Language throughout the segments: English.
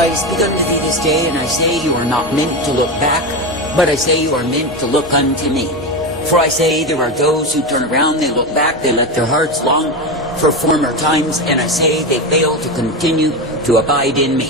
I speak unto thee this day, and I say you are not meant to look back, but I say you are meant to look unto me. For I say there are those who turn around, they look back, they let their hearts long for former times, and I say they fail to continue to abide in me.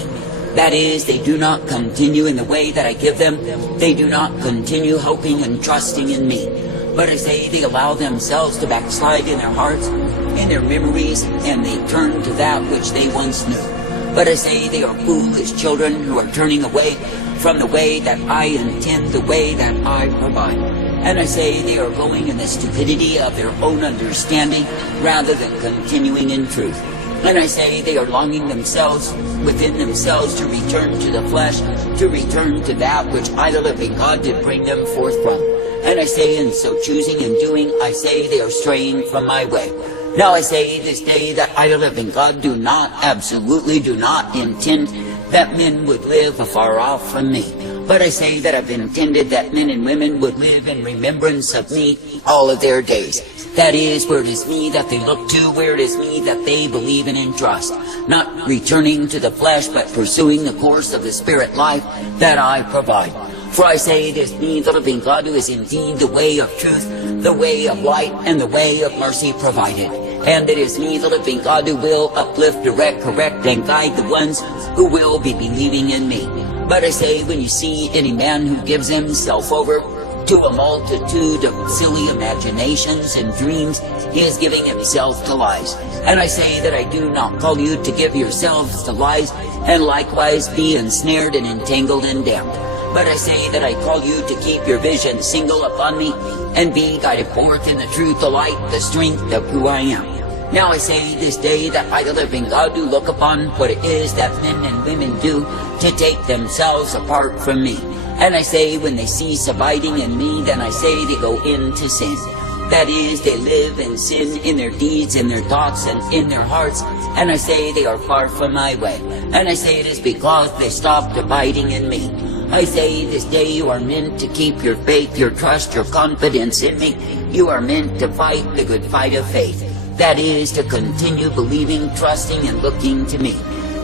That is, they do not continue in the way that I give them. They do not continue hoping and trusting in me. But I say they allow themselves to backslide in their hearts, in their memories, and they turn to that which they once knew. But I say they are foolish children who are turning away from the way that I intend, the way that I provide. And I say they are going in the stupidity of their own understanding rather than continuing in truth. And I say they are longing themselves, within themselves, to return to the flesh, to return to that which I, the living God, did bring them forth from. And I say in so choosing and doing, I say they are straying from my way. Now I say this day that I, the living God, absolutely do not intend that men would live afar off from me. But I say that I've intended that men and women would live in remembrance of me all of their days. That is, where it is me that they look to, where it is me that they believe in and trust. Not returning to the flesh, but pursuing the course of the spirit life that I provide. For I say it is me, the living God, who is indeed the way of truth, the way of light, and the way of mercy provided. And it is me, the living God, who will uplift, direct, correct, and guide the ones who will be believing in me. But I say, when you see any man who gives himself over to a multitude of silly imaginations and dreams, he is giving himself to lies. And I say that I do not call you to give yourselves to lies, and likewise be ensnared and entangled and damned. But I say that I call you to keep your vision single upon me, and be guided forth in the truth, the light, the strength of who I am. Now I say this day that I, the living God, do look upon what it is that men and women do to take themselves apart from me. And I say when they cease abiding in me, then I say they go into sin. That is, they live in sin in their deeds, in their thoughts, and in their hearts. And I say they are far from my way. And I say it is because they stopped abiding in me. I say this day you are meant to keep your faith, your trust, your confidence in me. You are meant to fight the good fight of faith. That is, to continue believing, trusting, and looking to me.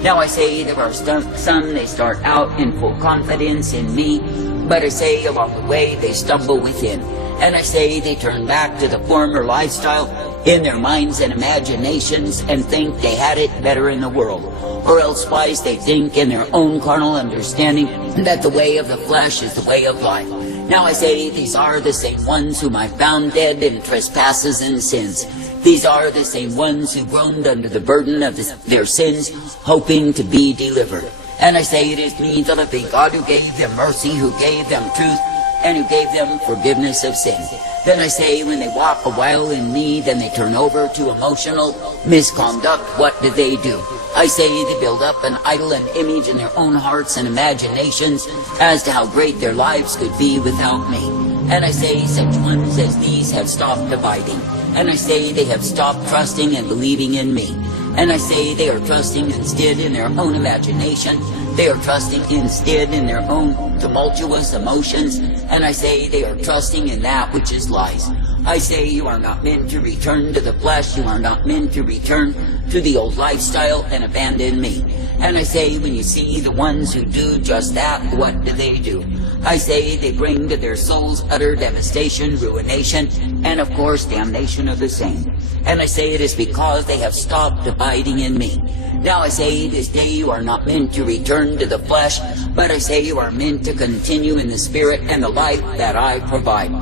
Now I say there are some, they start out in full confidence in me, but I say along the way they stumble within. And I say they turn back to the former lifestyle in their minds and imaginations and think they had it better in the world. Or elsewise they think in their own carnal understanding that the way of the flesh is the way of life. Now I say these are the same ones whom I found dead in trespasses and sins. These are the same ones who groaned under the burden of their sins, hoping to be delivered. And I say it is me, the living God, who gave them mercy, who gave them truth, and who gave them forgiveness of sin. Then I say when they walk a while in me, then they turn over to emotional misconduct. What do? I say they build up an idol and image in their own hearts and imaginations as to how great their lives could be without me. And I say such ones as these have stopped abiding. And I say they have stopped trusting and believing in me. And I say they are trusting instead in their own imagination. They are trusting instead in their own tumultuous emotions. And I say they are trusting in that which is lies. I say you are not meant to return to the flesh. You are not meant to return to the old lifestyle and abandon me. And I say when you see the ones who do just that, what do? I say they bring to their souls utter devastation, ruination, and of course damnation of the same. And I say it is because they have stopped abiding in me. Now I say this day you are not meant to return to the flesh, but I say you are meant to continue in the spirit and the life that I provide.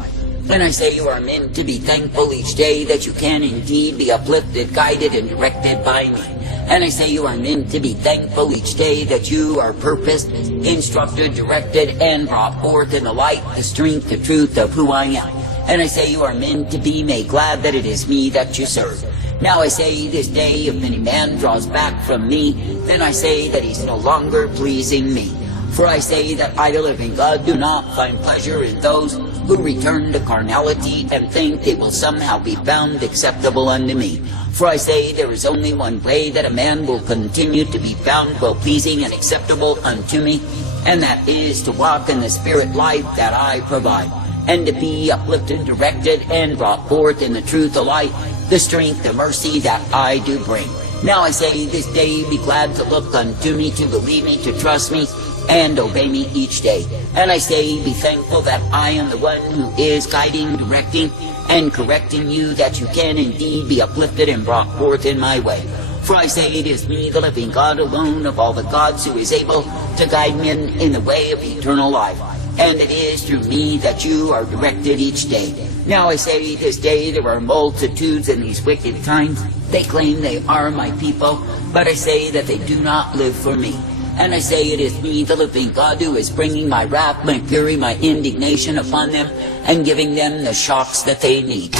And I say you are meant to be thankful each day that you can indeed be uplifted, guided, and directed by me. And I say you are meant to be thankful each day that you are purposed, instructed, directed, and brought forth in the light, the strength, the truth of who I am. And I say you are meant to be made glad that it is me that you serve. Now I say this day if any man draws back from me, then I say that he's no longer pleasing me. For I say that I, the living God, do not find pleasure in those who return to carnality and think they will somehow be found acceptable unto me. For I say there is only one way that a man will continue to be found well-pleasing and acceptable unto me, and that is to walk in the spirit life that I provide, and to be uplifted, directed, and brought forth in the truth, the light, the strength, the mercy that I do bring. Now I say this day, be glad to look unto me, to believe me, to trust me, and obey me each day. And I say, be thankful that I am the one who is guiding, directing, and correcting you, that you can indeed be uplifted and brought forth in my way. For I say it is me, the living God alone of all the gods, who is able to guide men in the way of eternal life. And it is through me that you are directed each day. Now I say this day there are multitudes in these wicked times. They claim they are my people, but I say that they do not live for me. And I say it is me, the living God, who is bringing my wrath, my fury, my indignation upon them, and giving them the shocks that they need.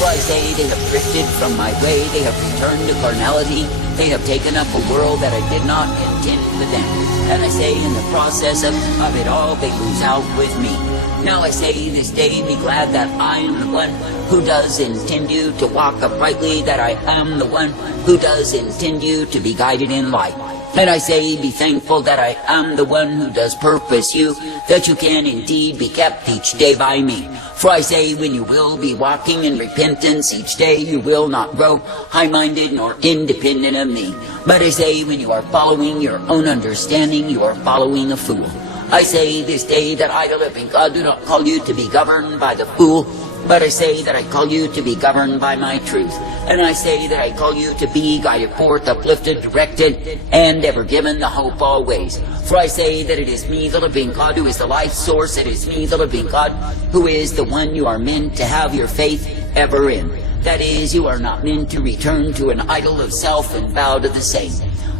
For I say they have drifted from my way, they have returned to carnality, they have taken up a world that I did not intend for them. And I say in the process of it all, they lose out with me. Now I say this day, be glad that I am the one who does intend you to walk uprightly, that I am the one who does intend you to be guided in light. And I say, be thankful that I am the one who does purpose you, that you can indeed be kept each day by me. For I say, when you will be walking in repentance each day, you will not grow high-minded nor independent of me. But I say, when you are following your own understanding, you are following a fool. I say this day that I, the living God, do not call you to be governed by the fool, but I say that I call you to be governed by my truth. And I say that I call you to be guided forth, uplifted, directed, and ever given the hope always. For I say that it is me, the living God, who is the life source. It is me, the living God, who is the one you are meant to have your faith ever in. That is, you are not meant to return to an idol of self and bow to the same.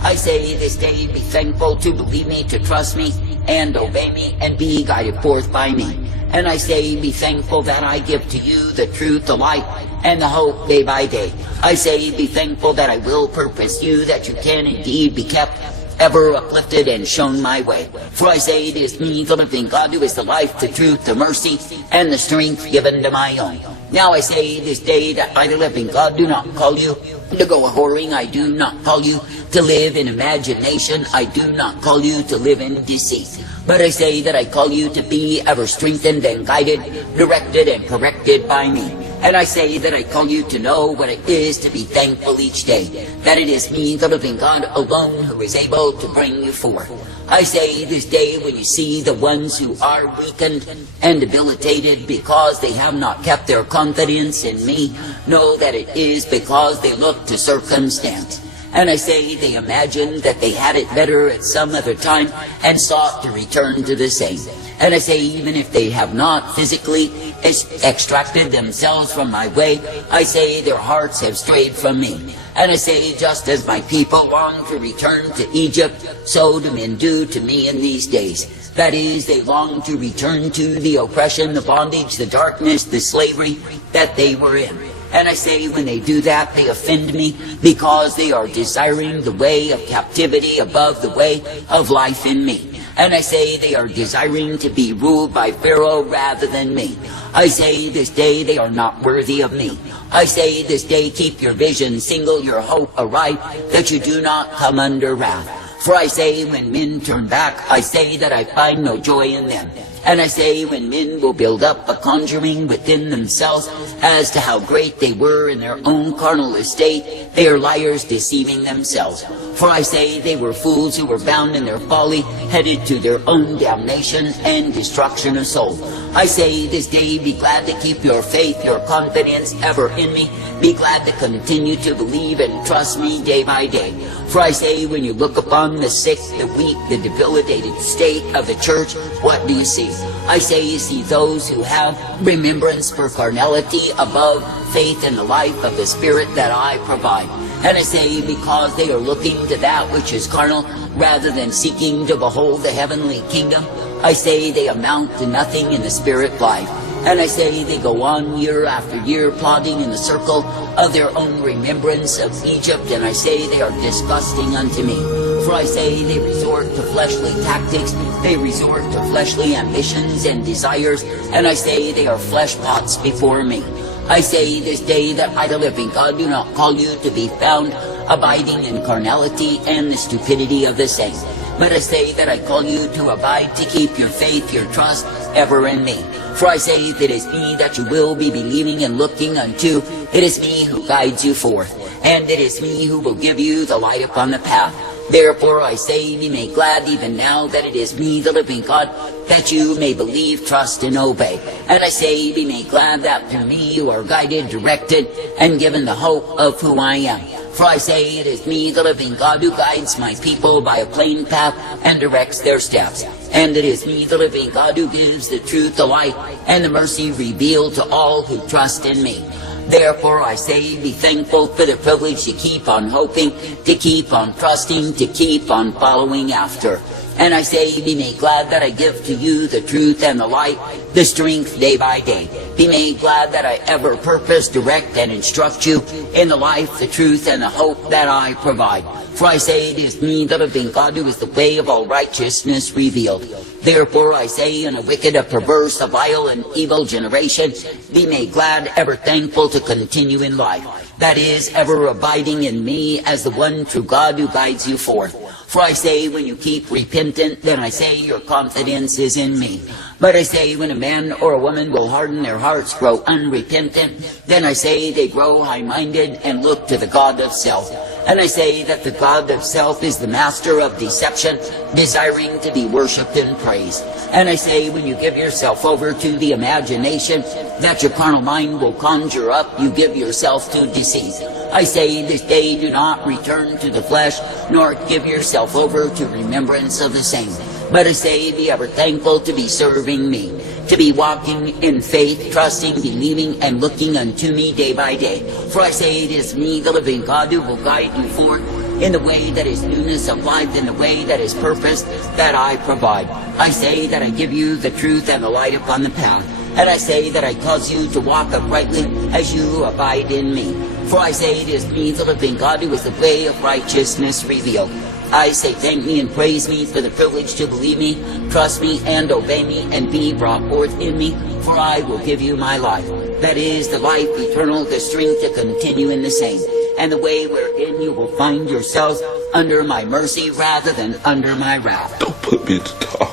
I say this day, be thankful to believe me, to trust me, and obey me, and be guided forth by me. And I say, be thankful that I give to you the truth, the light, and the hope day by day. I say, be thankful that I will purpose you, that you can indeed be kept ever uplifted and shown my way. For I say it is me, the living God, who is the life, the truth, the mercy, and the strength given to my own. Now I say this day that I, the living God, do not call you to go a-whoring. I do not call you to live in imagination. I do not call you to live in deceit. But I say that I call you to be ever strengthened and guided, directed and corrected by me. And I say that I call you to know what it is to be thankful each day, that it is me, the living God alone, who is able to bring you forth. I say this day, when you see the ones who are weakened and debilitated because they have not kept their confidence in me, know that it is because they look to circumstance. And I say they imagined that they had it better at some other time and sought to return to the same. And I say, even if they have not physically extracted themselves from my way, I say their hearts have strayed from me. And I say, just as my people long to return to Egypt, so do men do to me in these days. That is, they long to return to the oppression, the bondage, the darkness, the slavery that they were in. And I say, when they do that, they offend me, because they are desiring the way of captivity above the way of life in me. And I say they are desiring to be ruled by Pharaoh rather than me. I say this day they are not worthy of me. I say this day, keep your vision single, your hope aright, that you do not come under wrath. For I say, when men turn back, I say that I find no joy in them. And I say, when men will build up a conjuring within themselves as to how great they were in their own carnal estate, they are liars deceiving themselves. For I say they were fools who were bound in their folly, headed to their own damnation and destruction of soul. I say this day, be glad to keep your faith, your confidence ever in me. Be glad to continue to believe and trust me day by day. For I say, when you look upon the sick, the weak, the debilitated state of the church, what do you see? I say you see those who have remembrance for carnality above faith in the life of the Spirit that I provide. And I say, because they are looking to that which is carnal, rather than seeking to behold the heavenly kingdom, I say they amount to nothing in the spirit life. And I say they go on year after year plodding in the circle of their own remembrance of Egypt, and I say they are disgusting unto me. For I say they resort to fleshly tactics, they resort to fleshly ambitions and desires, and I say they are flesh pots before me. I say this day that I, the living God, do not call you to be found abiding in carnality and the stupidity of the same. But I say that I call you to abide, to keep your faith, your trust ever in me. For I say that it is me that you will be believing and looking unto. It is me who guides you forth, and it is me who will give you the light upon the path. Therefore I say, be made glad even now that it is me, the living God, that you may believe, trust, and obey. And I say, be made glad that through me you are guided, directed, and given the hope of who I am. For I say, it is me, the living God, who guides my people by a plain path and directs their steps. And it is me, the living God, who gives the truth, the light, and the mercy revealed to all who trust in me. Therefore I say, be thankful for the privilege to keep on hoping, to keep on trusting, to keep on following after. And I say, be made glad that I give to you the truth and the light, the strength day by day. Be made glad that I ever purpose, direct, and instruct you in the life, the truth, and the hope that I provide. For I say, it is me, the living God, who is the way of all righteousness revealed. Therefore I say, in a wicked, a perverse, a vile, and evil generation, be made glad, ever thankful to continue in life. That is, ever abiding in me as the one true God who guides you forth. For I say, when you keep repentant, then I say your confidence is in me. But I say, when a man or a woman will harden their hearts, grow unrepentant, then I say they grow high-minded and look to the god of self. And I say that the god of self is the master of deception, desiring to be worshipped and praised. And I say, when you give yourself over to the imagination that your carnal mind will conjure up, you give yourself to deceit. I say, this day do not return to the flesh, nor give yourself over to remembrance of the same. But I say, be ever thankful to be serving me, to be walking in faith, trusting, believing, and looking unto me day by day. For I say, it is me, the living God, who will guide you forth in the way that is newness of life, in the way that is purpose, that I provide. I say that I give you the truth and the light upon the path. And I say that I cause you to walk uprightly as you abide in me. For I say, it is me, the living God, who is the way of righteousness revealed. I say, thank me and praise me for the privilege to believe me, trust me, and obey me, and be brought forth in me, for I will give you my life. That is, the life eternal, the strength to continue in the same, and the way wherein you will find yourselves under my mercy rather than under my wrath. Don't put me at the top.